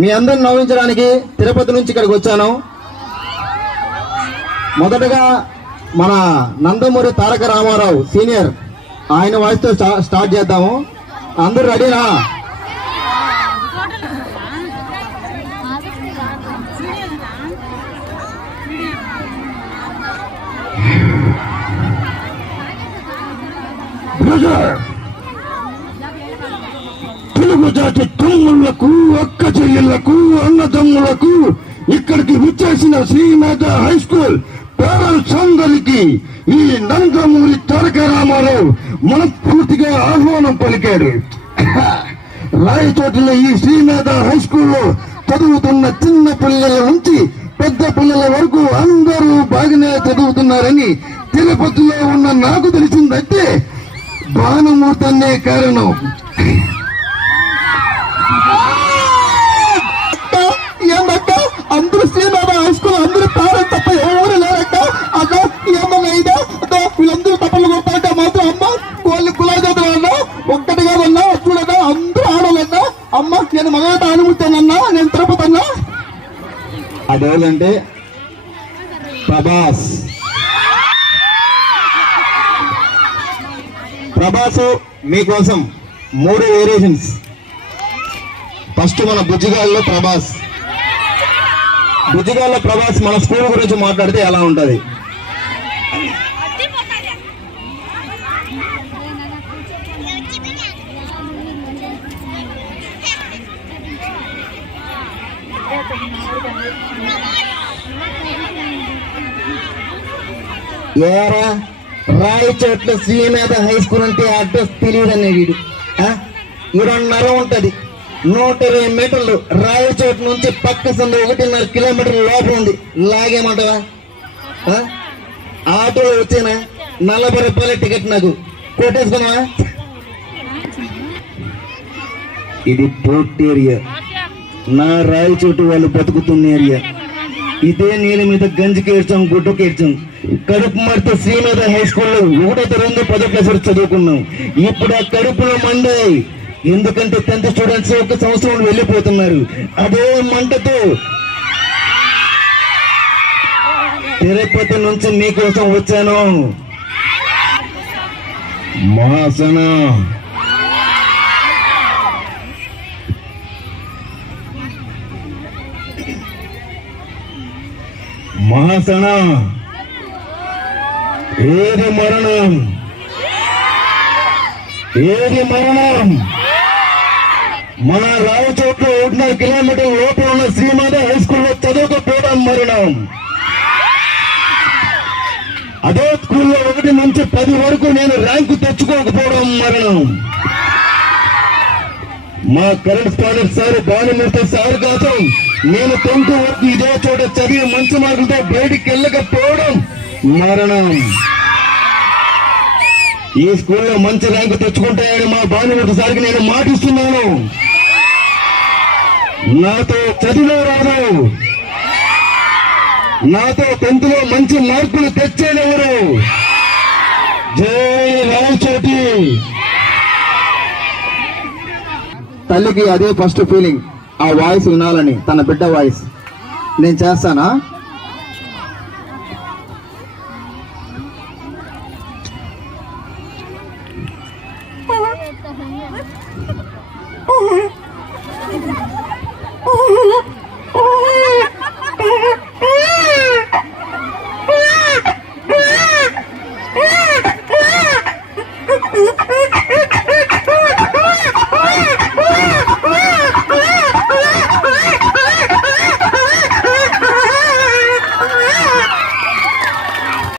మీ అందరిని నవ్వించడానికి తిరుపతి నుంచి ఇక్కడికి వచ్చాను. మొదటగా మన నందమూరి తారక రామారావు సీనియర్ ఆయన వాయిస్ తో స్టార్ట్ చేద్దాము. అందరూ రెడీనా? తెలుగు జాతి తమ్ముళ్లకు, అక్క చెల్లెళ్లకు, అన్నదమ్ములకు, ఇక్కడికి విచ్చేసిన శ్రీమేధ హై స్కూల్ పేరెంట్స్ అందరికి ఈ నందమూరి తారక రామారావు మనస్ఫూర్తిగా ఆహ్వానం పలికాడు. రాయచోటిలో ఈ శ్రీమేధ హై స్కూల్లో చదువుతున్న చిన్న పిల్లల నుంచి పెద్ద పిల్లల వరకు అందరూ బాగానే చదువుతున్నారని తిరుపతిలో ఉన్న నాకు తెలిసిందంటే భానుమూర్తనే కారణం. ఏమక్క అందరూ శ్రీమేధ హై స్కూల్ అందరూ పేరెంట్స్ తప్ప ఎవరు లేరక్క. అక్క ఏమన్నా ఇదే వీళ్ళందరూ తప్పలు కొట్టాక మాత్రం అమ్మ కోళ్ళు కులాజాతులు అన్నా ఒక్కటి కాదన్నా చూడన్నా అందరూ ఆడాలన్నా. అమ్మ నేను మగత అనుమతానన్నా, నేను తిరుపతి అన్నా. అదేంటంటే ప్రభాస్ మీకోసం 3 వేరియేషన్స్. ఫస్ట్ మన బుజ్జిగాల్లో ప్రభాస్ మన స్కూల్ గురించి మాట్లాడితే ఎలా ఉంటది? ఏరా రాయచోట్ల శ్రీమేధ హై స్కూల్ అంటే అడ్రస్ తెలియదనే వీడు 2.5 ఉంటది. 120 మీటర్లు రాయచోటు నుంచి పక్క సందు 1.5 కిలోమీటర్ల లోపల ఉంది. లాగేమంటావా? ఆటోలో వచ్చేనా 40 రూపాయల టికెట్ నాకు కొట్టేసుకున్నావా? ఇది పోర్ట్ ఏరియా, నా రాయచోటు వాళ్ళు బతుకుతున్న ఏరియా. ఇదే నీళ్ళ మీద గంజికి ఏడ్చాం, గుడ్డకి ఏడ్చాం. కడుపు మడితే శ్రీమేధ హై స్కూల్లో 1వ తరగతి 10వ క్లాస్ వరకు చదువుకున్నాం. ఇప్పుడు ఆ కడుపులో మండాయి. ఎందుకంటే 10th స్టూడెంట్స్ 1 సంవత్సరం వెళ్ళిపోతున్నారు. అదే మంటతో తిరుపతి నుంచి మీకోసం వచ్చాను. మహాసన ఏది మరణం? మన రాయచోట్లో 1.5 కిలోమీటర్ల లోపల ఉన్న శ్రీమేధ హై స్కూల్లో చదువుకోవడం మరణం. అదే స్కూల్లో 1 నుంచి 10 వరకు నేను ర్యాంకు తెచ్చుకోకపోవడం మరణం. మా కరెస్పాండెంట్ సార్ భానుమూర్తి సార్ కోసం నేను 10th వరకు ఇదే చోట చదివి మంచి మార్కులతో బయటికి వెళ్ళకపోవడం మరణం. ఈ స్కూల్లో మంచి ర్యాంకు తెచ్చుకుంటాయని మా భానుమూర్తి సార్కి నేను మాటిస్తున్నాను. నాతో చదివే రాదు, నాతో 10th లో మంచి మార్కులు తెచ్చేదెవరు? జై రాయచోటి. తల్లికి అదే ఫస్ట్ ఫీలింగ్, ఆ వాయిస్ వినాలని, తన బిడ్డ వాయిస్. నేను చేస్తానా?